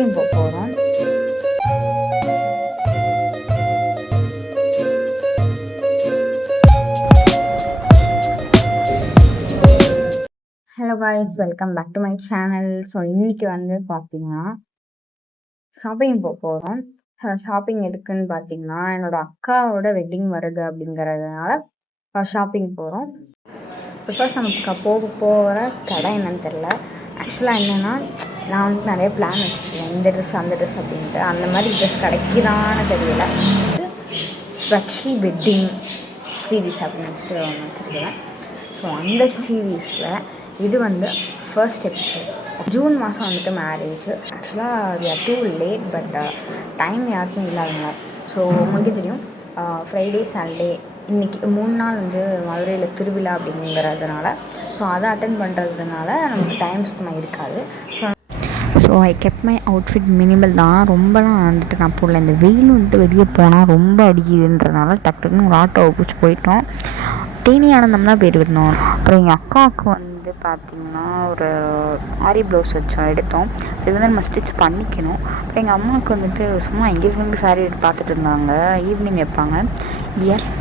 Shopping போகிறோம். Hello guys, welcome back to my channel. So இன்னைக்கு வந்து பார்த்தீங்கன்னா ஷாப்பிங் போகிறோம். ஷாப்பிங் எதுக்குன்னு பார்த்தீங்கன்னா என்னோட அக்காவோட வெட்டிங் வருது அப்படிங்கிறதுனால ஷாப்பிங் போகிறோம். ஸோ ஃபர்ஸ்ட் நமக்கு போகிற கடை என்னன்னு தெரில. ஆக்சுவலாக என்னென்னா நான் வந்து நிறைய பிளான் வச்சுருக்கேன், இந்த ட்ரெஸ் அந்த ட்ரெஸ் அப்படின்ட்டு. அந்த மாதிரி ட்ரெஸ் கிடைக்குதான்னு தெரியல. ஸ்வக்ஷி வெட்டிங் சீரீஸ் அப்படின்னு வச்சுட்டு ஒன்று வச்சுருக்கேன். ஸோ அந்த சீரீஸில் இது வந்து ஃபர்ஸ்ட் எபிசோட். ஜூன் மாதம் வந்துட்டு மேரேஜ். ஆக்சுவலாக we are too late, but time யாருக்கும் இல்லாதனால. ஸோ உங்களுக்கே தெரியும், ஃப்ரைடே சண்டே இன்றைக்கி 3 நாள் வந்து மதுரையில் திருவிழா அப்படிங்கிறதுனால ஸோ அதை அட்டென்ட் பண்ணுறதுனால நமக்கு டைம் சுத்தமாக இருக்காது. So I kept my outfit minimal தான். ரொம்பலாம் வந்துட்டு நான் போடல. இந்த வெயில் வந்துட்டு வெளியே போனால் ரொம்ப அடிக்குதுன்றதுனால டக்குன்னு ஒரு ஆட்டோவை பிடிச்சி போயிட்டோம். தேனி ஆனந்தம் தான் பேர் விடணும். அப்புறம் எங்கள் அக்காவுக்கு வந்து பார்த்திங்கன்னா ஒரு ஆரி ப்ளவுஸ் எடுத்தோம். இது வந்து நம்ம ஸ்டிச் பண்ணிக்கணும். அப்புறம் எங்கள் அம்மாவுக்கு வந்துட்டு சும்மா எங்கேஜ்மெண்ட்டுக்கு சாரீ எடுத்து பார்த்துட்டு இருந்தாங்க. ஈவினிங் வைப்பாங்க.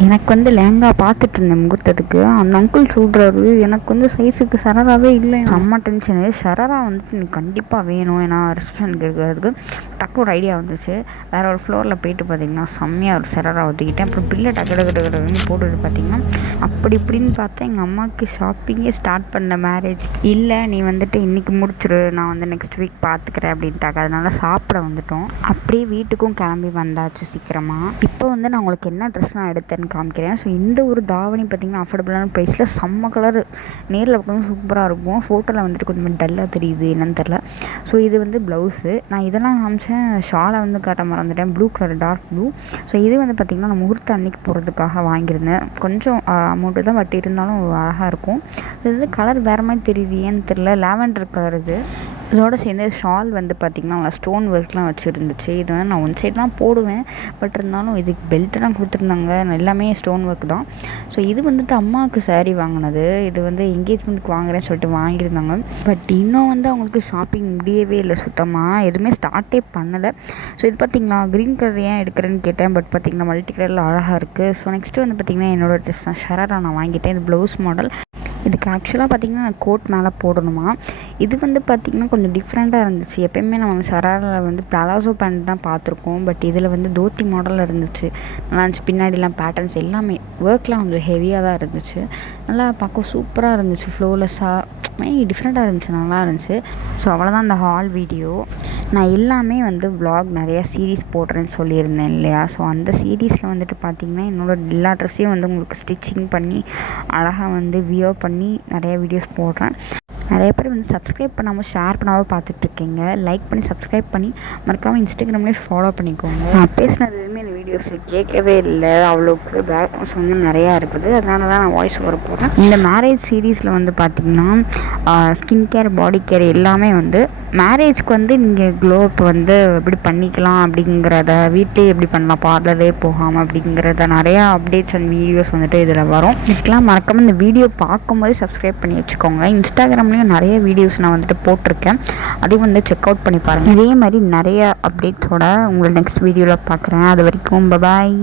எனக்கு வந்து லேங்கா பார்த்துட்டு இருந்தேன் முகூர்த்தத்துக்கு. அந்த அங்கிள் சொல்கிறாரு, எனக்கு வந்து சைஸுக்கு சரராகவே இல்லை. அம்மா டென்ஷனு. சரரா வந்துட்டு எனக்கு கண்டிப்பாக வேணும், ஏன்னா ரிசப்ஷனுக்கு இருக்கிறதுக்கு. டக்கு ஒரு ஐடியா வந்துச்சு. வேறு ஒரு ஃப்ளோரில் போயிட்டு பார்த்திங்கன்னா செம்மையாக ஒரு சரரா ஒத்துக்கிட்டேன். அப்புறம் பில்லை டக்கு போட்டுட்டு பார்த்திங்கன்னா அப்படி இப்படின்னு பார்த்தா எங்கள் அம்மாவுக்கு ஷாப்பிங்கே ஸ்டார்ட் பண்ண மேரேஜ். இல்லை, நீ வந்துட்டு இன்றைக்கி முடிச்சிரு, நான் வந்து நெக்ஸ்ட் வீக் பார்த்துக்கிறேன் அப்படின்ட்டாங்க. அதனால சாப்பிட வந்துட்டோம். அப்படியே வீட்டுக்கும் கிளம்பி வந்தாச்சு சீக்கிரமாக. இப்போ வந்து நான் உங்களுக்கு என்ன ட்ரெஸ் நான் எடுத்தேன்னு காமிக்கிறேன். ஸோ இந்த ஒரு தாவணி பார்த்திங்கன்னா அஃபோர்டபுளான ப்ரைஸில் செம்ம கலர். நேரில் பார்க்கணும் சூப்பராக இருக்கும். ஃபோட்டோவில் வந்துட்டு கொஞ்சம் டல்லாக தெரியுது, என்னன்னு தெரில. ஸோ இது வந்து ப்ளவுஸு. நான் இதெல்லாம் காமிச்சேன். ஷாலை வந்து காட்ட மறந்துட்டேன். Blue colour, dark blue. So இது வந்து பார்த்திங்கன்னா நான் முகூர்த்த அன்னைக்கு போகிறதுக்காக வாங்கியிருந்தேன். கொஞ்சம் அமௌண்ட்டு தான், பட் இருந்தாலும் அழகாக இருக்கும். இது வந்து கலர் வேறு மாதிரி தெரியுது, ஏன்னு தெரில. லாவெண்டர் கலர் இது. இதோடு சேர்ந்து ஷால் வந்து பார்த்திங்கன்னா ஸ்டோன் ஒர்க்லாம் வச்சுருந்துச்சு. இது வந்து நான் ஒன் சைட்லாம் போடுவேன், பட் இருந்தாலும் இதுக்கு பெல்ட்டெல்லாம் கொடுத்துருந்தாங்க. எல்லாமே ஸ்டோன் ஒர்க் தான். ஸோ இது வந்துட்டு அம்மாவுக்கு சாரீ வாங்கினது. இது வந்து என்கேஜ்மெண்ட்டுக்கு வாங்குறேன்னு சொல்லிட்டு வாங்கியிருந்தாங்க. பட் இன்னும் வந்து அவங்களுக்கு ஷாப்பிங் முடியவே இல்லை சுத்தமாக. எதுவுமே ஸ்டார்ட்டே பண்ணலை. ஸோ இது பார்த்திங்களா க்ரீன் கலர் ஏன் எடுக்கிறேன்னு கேட்டேன். பட் பார்த்திங்கன்னா மல்டி கலரில் அழகாக இருக்குது. ஸோ நெக்ஸ்ட்டு வந்து பார்த்திங்கன்னா என்னோடய ட்ரெஸ் தான் ஷரரா நான் வாங்கிட்டேன். இது ப்ளவுஸ் மாடல். இதுக்கு ஆக்சுவலாக பார்த்திங்கன்னா நான் கோட் மேலே போடணுமா. இது வந்து பார்த்திங்கன்னா கொஞ்சம் டிஃப்ரெண்ட்டாக இருந்துச்சு. எப்போயுமே நம்ம ஷராராவில் வந்து ப்ளாசோ பேண்ட் தான் பார்த்துருக்கோம். பட் இதில் வந்து தோத்தி மாடலில் இருந்துச்சு. நல்லா இருந்துச்சு. பின்னாடிலாம் பேட்டர்ன்ஸ் எல்லாமே ஒர்க்லாம் கொஞ்சம் ஹெவியாக தான் இருந்துச்சு. நல்லா பார்க்க சூப்பராக இருந்துச்சு. ஃப்ளோலெஸ்ஸாக டிஃப்ரெண்ட்டாக இருந்துச்சு, நல்லா இருந்துச்சு. ஸோ அவ்வளோதான் அந்த ஹால் வீடியோ. நான் எல்லாமே வந்து வ்ளாக் நிறையா சீரீஸ் போடுறேன்னு சொல்லியிருந்தேன் இல்லையா. ஸோ அந்த சீரீஸில் வந்துட்டு பார்த்திங்கன்னா என்னோடய எல்லா ட்ரெஸ்ஸையும் வந்து உங்களுக்கு ஸ்டிச்சிங் பண்ணி அழகாக வந்து வியர் பண்ணி நிறையா வீடியோஸ் போடுறேன். நிறைய பேர் வந்து சப்ஸ்கிரைப் பண்ணாமல் ஷேர் பண்ணாமல் பார்த்துட்ருக்கீங்க. லைக் பண்ணி சப்ஸ்கிரைப் பண்ணி மறக்காமல் இன்ஸ்டாகிராம்லேயே ஃபாலோ பண்ணிக்கோங்க. நான் பேசினது எதுவுமே இந்த வீடியோஸில் கேட்கவே இல்லை. அவ்வளோக்கு பேக்ரவுண்ட்ஸ் வந்து நிறையா இருக்குது. அதனால தான் நான் வாய்ஸ் ஓவர் போடுறேன். இந்த மேரேஜ் சீரீஸில் வந்து பார்த்திங்கன்னா ஸ்கின் கேர், பாடி கேர் எல்லாமே வந்து மேரேஜ்க்கு வந்து நீங்கள் க்ளோ அப் வந்து எப்படி பண்ணிக்கலாம் அப்படிங்கிறத, வீட்டிலே எப்படி பண்ணலாம், பார்லரே போகாமல் அப்படிங்கிறத நிறையா அப்டேட்ஸ் அண்ட் வீடியோஸ் வந்துட்டு இதில் வரும். இதுக்கெலாம் மறக்காமல் இந்த வீடியோ பார்க்கும்போது சப்ஸ்கிரைப் பண்ணி வச்சுக்கோங்க. இன்ஸ்டாகிராம்லேயும் நிறைய வீடியோஸ் நான் வந்துட்டு போட்டிருக்கேன். அதையும் வந்து செக் அவுட் பண்ணி பாருங்கள். இதே மாதிரி நிறைய அப்டேட்ஸோட உங்களை நெக்ஸ்ட் வீடியோவில் பார்க்குறேன். அது வரைக்கும் பாய்.